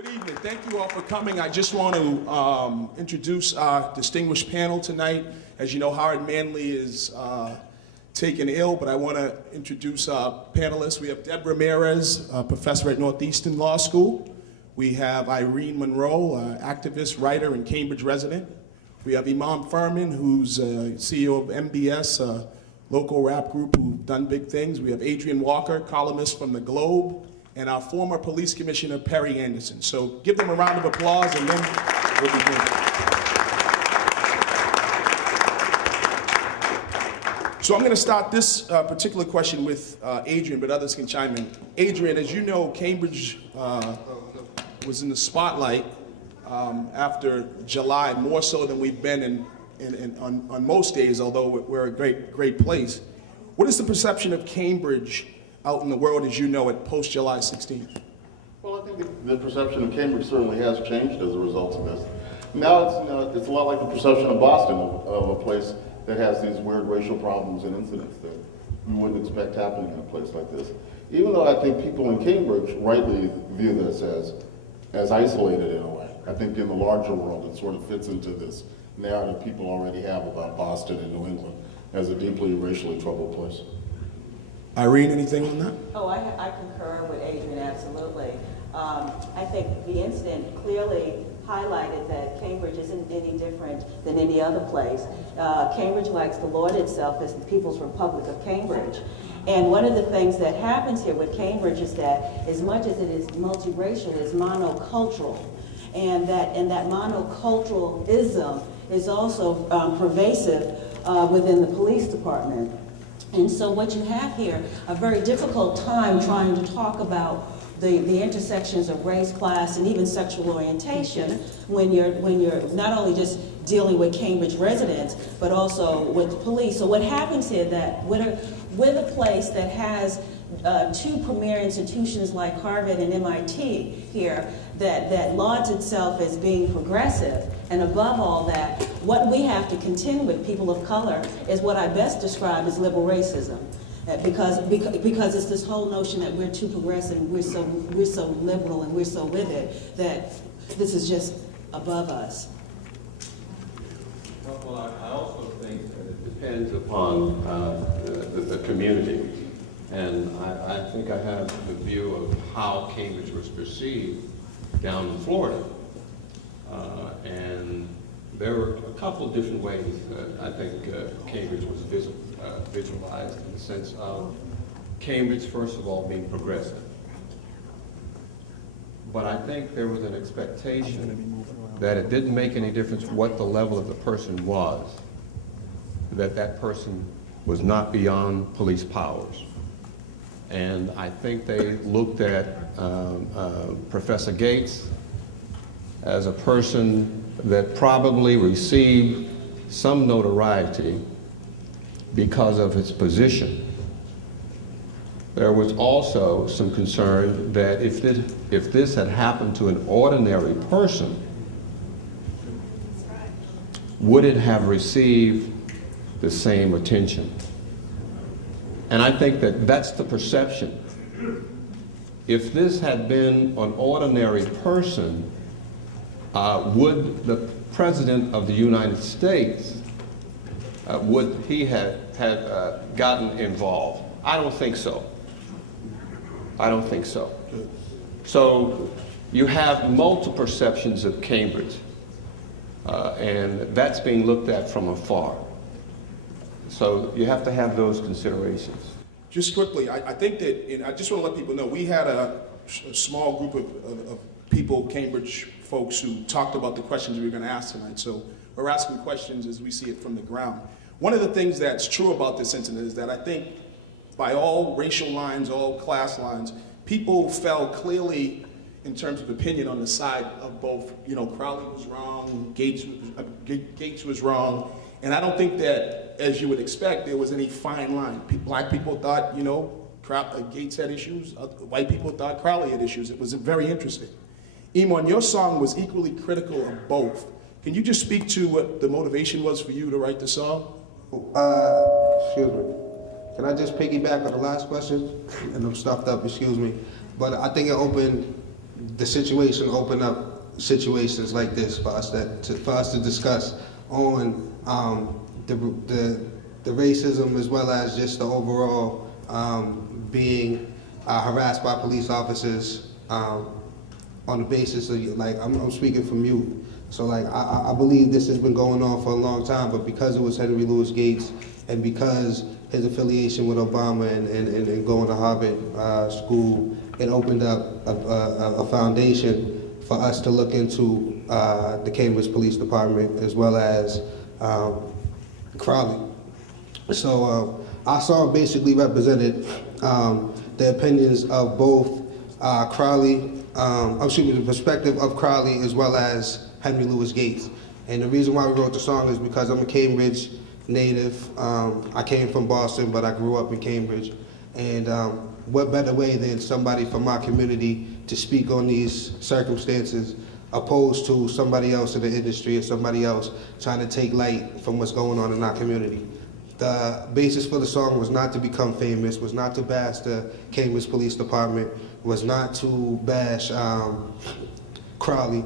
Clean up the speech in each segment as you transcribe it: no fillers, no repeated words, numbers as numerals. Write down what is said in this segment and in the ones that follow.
Good evening. Thank you all for coming. I just want to introduce our distinguished panel tonight. As you know, Howard Manley is taken ill, but I want to introduce our panelists. We have Deborah Ramirez, a professor at Northeastern Law School. We have Irene Monroe, activist, writer, and Cambridge resident. We have Imam Fimin, who's CEO of MBS, a local rap group who've done big things. We have Adrian Walker, columnist from The Globe, and our former police commissioner, Perry Anderson. So give them a round of applause, and then we'll begin. So I'm going to start this particular question with Adrian, but others can chime in. Adrian, as you know, Cambridge was in the spotlight after July, more so than we've been on most days, although we're a great place. What is the perception of Cambridge out in the world as you know it post-July 16th? Well, I think the perception of Cambridge certainly has changed as a result of this. Now it's a lot like the perception of Boston, of a place that has these weird racial problems and incidents that we wouldn't expect happening in a place like this. Even though I think people in Cambridge rightly view this as isolated in a way. I think in the larger world it sort of fits into this narrative people already have about Boston and New England as a deeply racially troubled place. Irene, anything on that? Oh, I concur with Adrian, absolutely. I think the incident clearly highlighted that Cambridge isn't any different than any other place. Cambridge likes to laud itself as the People's Republic of Cambridge. And one of the things that happens here with Cambridge is that as much as it is multiracial, it is monocultural. And that monoculturalism is also pervasive within the police department. And so what you have here, a very difficult time trying to talk about the intersections of race, class, and even sexual orientation when you're not only just dealing with Cambridge residents, but also with police. So what happens here that with a place that has two premier institutions like Harvard and MIT here that lauds itself as being progressive, and above all that, what we have to contend with, people of color, is what I best describe as liberal racism. Because it's this whole notion that we're too progressive, we're so liberal, and we're so with it, that this is just above us. Well, I also think that it depends upon the community. And I think I have the view of how Cambridge was perceived down in Florida. And there were a couple of different ways I think Cambridge was visualized, in the sense of Cambridge, first of all, being progressive. But I think there was an expectation that it didn't make any difference what the level of the person was, that person was not beyond police powers. And I think they looked at Professor Gates as a person that probably received some notoriety because of his position. There was also some concern that if this had happened to an ordinary person, would it have received the same attention? And I think that that's the perception. If this had been an ordinary person, would the President of the United States, would he have gotten involved? I don't think so. I don't think so. So you have multiple perceptions of Cambridge, and that's being looked at from afar. So you have to have those considerations. Just quickly, I think that, and I just want to let people know, we had a small group of people, Cambridge folks, who talked about the questions we were going to ask tonight. So we're asking questions as we see it from the ground. One of the things that's true about this incident is that I think by all racial lines, all class lines, people fell clearly in terms of opinion on the side of both, Crowley was wrong, Gates was wrong, and I don't think that, as you would expect, there was any fine line. Black people thought, Gates had issues. White people thought Crowley had issues. It was very interesting. Imam, your song was equally critical of both. Can you just speak to what the motivation was for you to write the song? Excuse me. Can I just piggyback on the last question? And I'm stuffed up, excuse me. But I think it opened the situation opened up situations like this for us to discuss on the racism as well as just the overall being harassed by police officers on the basis of, like, I'm speaking from youth. So, like, I believe this has been going on for a long time, but because it was Henry Louis Gates and because his affiliation with Obama and going to Harvard School, it opened up a foundation for us to look into the Cambridge Police Department as well as Crowley. So our song basically represented the opinions of both Crowley, the perspective of Crowley as well as Henry Louis Gates. And the reason why we wrote the song is because I'm a Cambridge native. I came from Boston, but I grew up in Cambridge. And what better way than somebody from my community to speak on these circumstances opposed to somebody else in the industry or somebody else trying to take light from what's going on in our community. The basis for the song was not to become famous, was not to bash the Cambridge Police Department, was not to bash Crowley,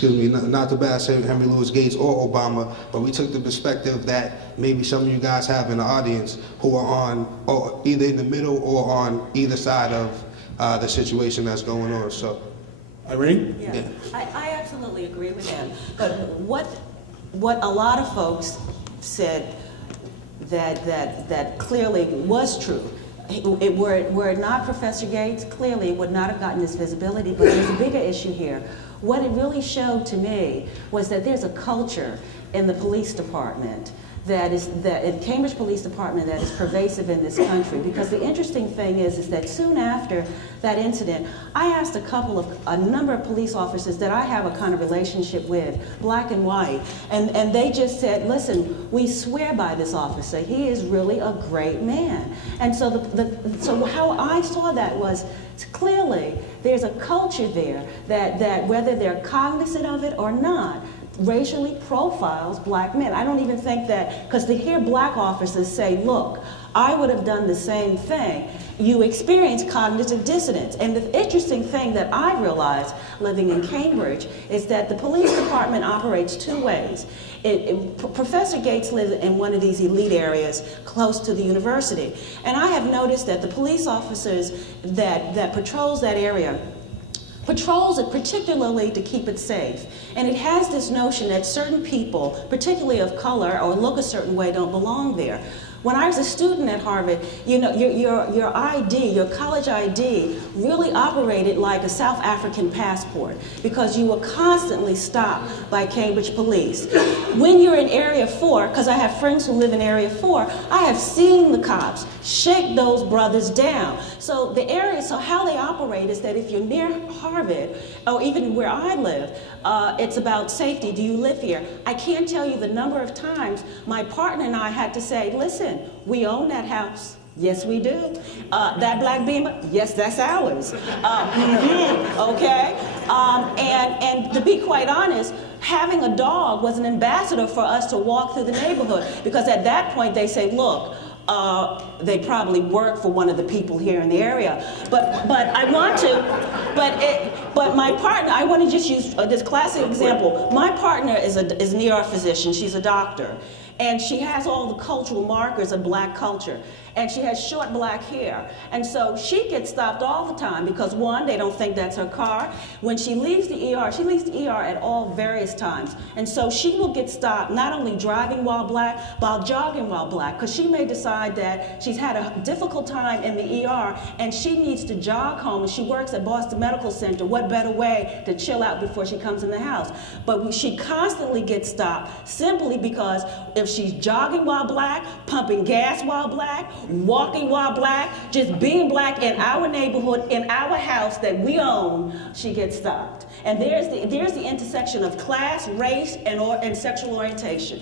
not to bash Henry Louis Gates or Obama, but we took the perspective that maybe some of you guys have in the audience who are on, or either in the middle or on either side of the situation that's going on. So, Irene? Yeah, I absolutely agree with him. But what a lot of folks said that clearly was true. Were it not Professor Gates, clearly it would not have gotten this visibility, but there's a bigger issue here. What it really showed to me was that there's a culture in the police department in Cambridge Police Department that is pervasive in this country. Because the interesting thing is that soon after that incident, I asked a number of police officers that I have a kind of relationship with, black and white, and they just said, listen, we swear by this officer. He is really a great man. And so so how I saw that was clearly there's a culture there that whether they're cognizant of it or not, racially profiles black men. I don't even think that, because to hear black officers say, look, I would have done the same thing, you experience cognitive dissonance. And the interesting thing that I realized living in Cambridge is that the police department operates two ways. Professor Gates lives in one of these elite areas close to the university. And I have noticed that the police officers that patrols that area patrols it particularly to keep it safe. And it has this notion that certain people, particularly of color or look a certain way, don't belong there. When I was a student at Harvard, you know, your ID, your college ID, really operated like a South African passport because you were constantly stopped by Cambridge police. When you're in Area 4, because I have friends who live in Area 4, I have seen the cops shake those brothers down. So how they operate is that if you're near Harvard, or even where I live, it's about safety. Do you live here? I can't tell you the number of times my partner and I had to say, listen, we own that house. Yes, we do. That black Beamer, yes, that's ours. Okay? And to be quite honest, having a dog was an ambassador for us to walk through the neighborhood, because at that point they say, look, they probably work for one of the people here in the area. But my partner, I want to just use this classic example. My partner is an ER physician. She's a doctor. And she has all the cultural markers of black culture. And she has short black hair. And so she gets stopped all the time because, one, they don't think that's her car. When she leaves the ER, she leaves the ER at all various times. And so she will get stopped not only driving while black, but jogging while black, because she may decide that she's had a difficult time in the ER and she needs to jog home, and she works at Boston Medical Center. What better way to chill out before she comes in the house? But she constantly gets stopped simply because if she's jogging while black, pumping gas while black, walking while black, just being black in our neighborhood, in our house that we own, she gets stopped. And there's the intersection of class, race, and sexual orientation.